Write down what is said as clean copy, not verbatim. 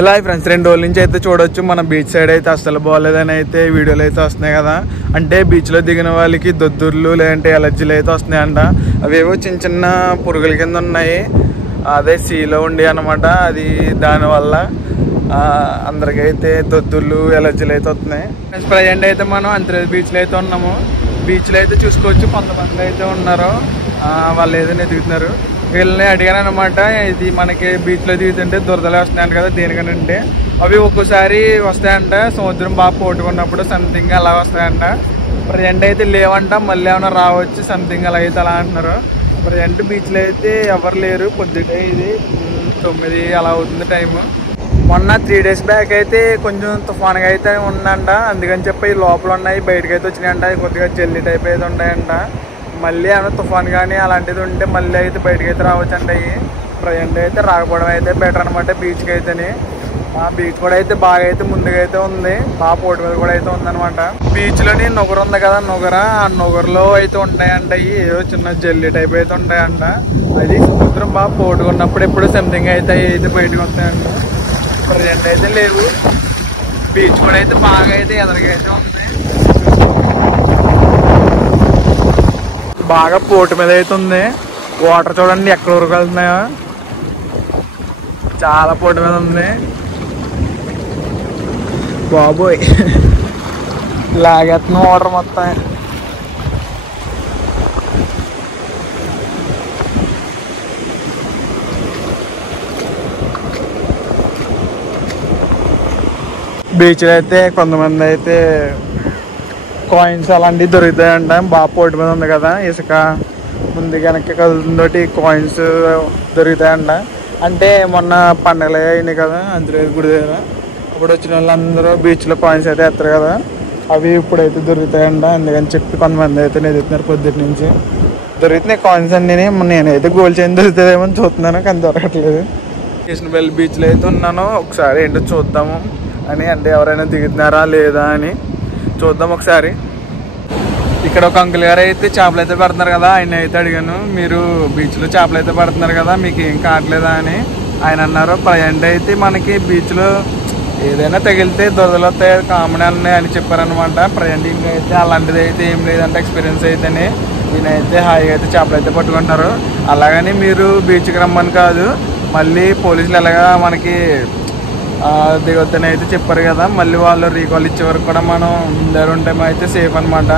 ఇలా ఫ్రెండ్స్ 2 రోజుల నుంచి అయితే చూడొచ్చు మన బీచ్ సైడ్ అయితే అస్సలు బాగోలేదని అయితే వీడియోలు అయితే వస్తున్నాయి కదా. అంటే బీచ్లో దిగిన వాళ్ళకి దొద్దుర్లు లేదంటే ఎలర్జీలు అయితే వస్తున్నాయంట. అవేవో చిన్న చిన్న పురుగుల కింద ఉన్నాయి, అదే సీలో ఉండి అనమాట. అది దానివల్ల అందరికైతే దొద్దుర్లు ఎలర్జీలు అయితే వస్తున్నాయి. ప్రజెంట్ అయితే మనం అంతర్వేది బీచ్లో అయితే ఉన్నాము. బీచ్లో అయితే చూసుకోవచ్చు కొంతమంది అయితే ఉన్నారు, వాళ్ళు ఏదైనా దిగుతున్నారు. వీళ్ళని అడిగాను అనమాట, ఇది మనకి బీచ్లో దిగుతుంటే దురదలు వస్తున్నాయంట కదా, దేనికనంటే అవి ఒక్కోసారి వస్తాయంట సముద్రం బాగా పోటుకున్నప్పుడు సంథింగ్ అలా వస్తాయంట. ప్రజెంట్ అయితే లేవంట, మళ్ళీ ఏమైనా రావచ్చు సంథింగ్ అలా అయితే అలా అంటున్నారు. ప్రజెంట్ బీచ్లో అయితే ఎవరు లేరు, పొద్దుటే ఇది 9 అలా అవుతుంది టైము. మొన్న 3 days బ్యాక్ అయితే కొంచెం తుఫాన్గా అయితే ఉందంట, అందుకని చెప్పి లోపల ఉన్నాయి బయటకు అయితే వచ్చినాయంట. కొద్దిగా జల్లి టైప్ అయితే ఉన్నాయంట. మళ్ళీ ఏమైనా తుఫాన్ కానీ అలాంటిది ఉంటే మళ్ళీ అయితే బయటకు అయితే రావచ్చు అంట. ప్రజెంట్ అయితే రాకపోవడం అయితే బెటర్ అనమాట బీచ్కి అయితేనే. బీచ్ కూడా అయితే బాగా అయితే ముందుగా అయితే ఉంది, బాగా పోటీ మీద కూడా అయితే ఉందనమాట. బీచ్లోని నొగరు ఉంది కదా, ఆ నొగరులో అయితే ఉంటాయంట ఏదో చిన్న జల్లి టైప్ అయితే ఉంటాయంట. అది సముద్రం బాగా పోటుకున్నప్పుడు ఎప్పుడు సంథింగ్ అయితే బయటకు వస్తాయంట. ప్రజెంట్ అయితే లేవు. బీచ్ కూడా అయితే బాగా అయితే ఎదరికైతే ఉంది, బాగా పోటు మీద అయితే ఉంది. వాటర్ చూడండి ఎక్కడ వరకు వెళ్తున్నాయో, చాలా పోటు మీద ఉంది బాబోయ్. లాగేస్తున్నాం వాటర్ మొత్తం. బీచ్లో అయితే కొంతమంది అయితే కాయిన్స్ అలాంటివి దొరుకుతాయంట. బాగా పోటు మీద ఉంది కదా, ఇసుక ముందు వెనక్కి కదులుతుందోటి కాయిన్స్ దొరుకుతాయంట. అంటే మొన్న పండగలు అయినాయి కదా అంతర్వేది గుడి దగ్గర, అప్పుడు వచ్చిన వాళ్ళందరూ బీచ్లో కాయిన్స్ అయితే ఎత్తారు కదా, అవి ఇప్పుడైతే దొరుకుతాయంట. అందుకని చెప్పి కొంతమంది అయితే ఎదుగుతున్నారు పొద్దుటి నుంచి. దొరుకుతున్నాయి కాయిన్స్ అన్నీ. నేనైతే గోల్డ్ చైన్ దొరుకుతుందేమో చూస్తున్నాను కానీ దొరకట్లేదు. కృష్ణపల్లి బీచ్లో అయితే ఉన్నాను, ఒకసారి ఏంటో చూద్దాము అని, అంటే ఎవరైనా దిగుతున్నారా లేదా అని చూద్దాం ఒకసారి. ఇక్కడ ఒక అంకుల్ గారు అయితే చేపలు అయితే పడుతున్నారు కదా, ఆయన అయితే అడిగాను, మీరు బీచ్లో చేపలు అయితే పడుతున్నారు కదా మీకు ఏం కావట్లేదా అని. ఆయన అన్నారు ప్రజెంట్ అయితే మనకి బీచ్లో ఏదైనా తగిలితే దొరదలు వస్తాయి కామన్ అని చెప్పారనమాట. ప్రజెంట్ ఇంకైతే అలాంటిది అయితే ఏం లేదంటే ఎక్స్పీరియన్స్ అయితేనే ఈయనైతే హాయిగా అయితే చేపలు అయితే పట్టుకుంటారు. అలాగని మీరు బీచ్కి రమ్మని కాదు, మళ్ళీ పోలీసులు ఎలాగా మనకి దిగొద్దని అయితే చెప్పారు కదా, మళ్ళీ వాళ్ళు రీకాల్ ఇచ్చే వరకు కూడా మనం ముందర ఉంటే అయితే సేఫ్ అనమాట.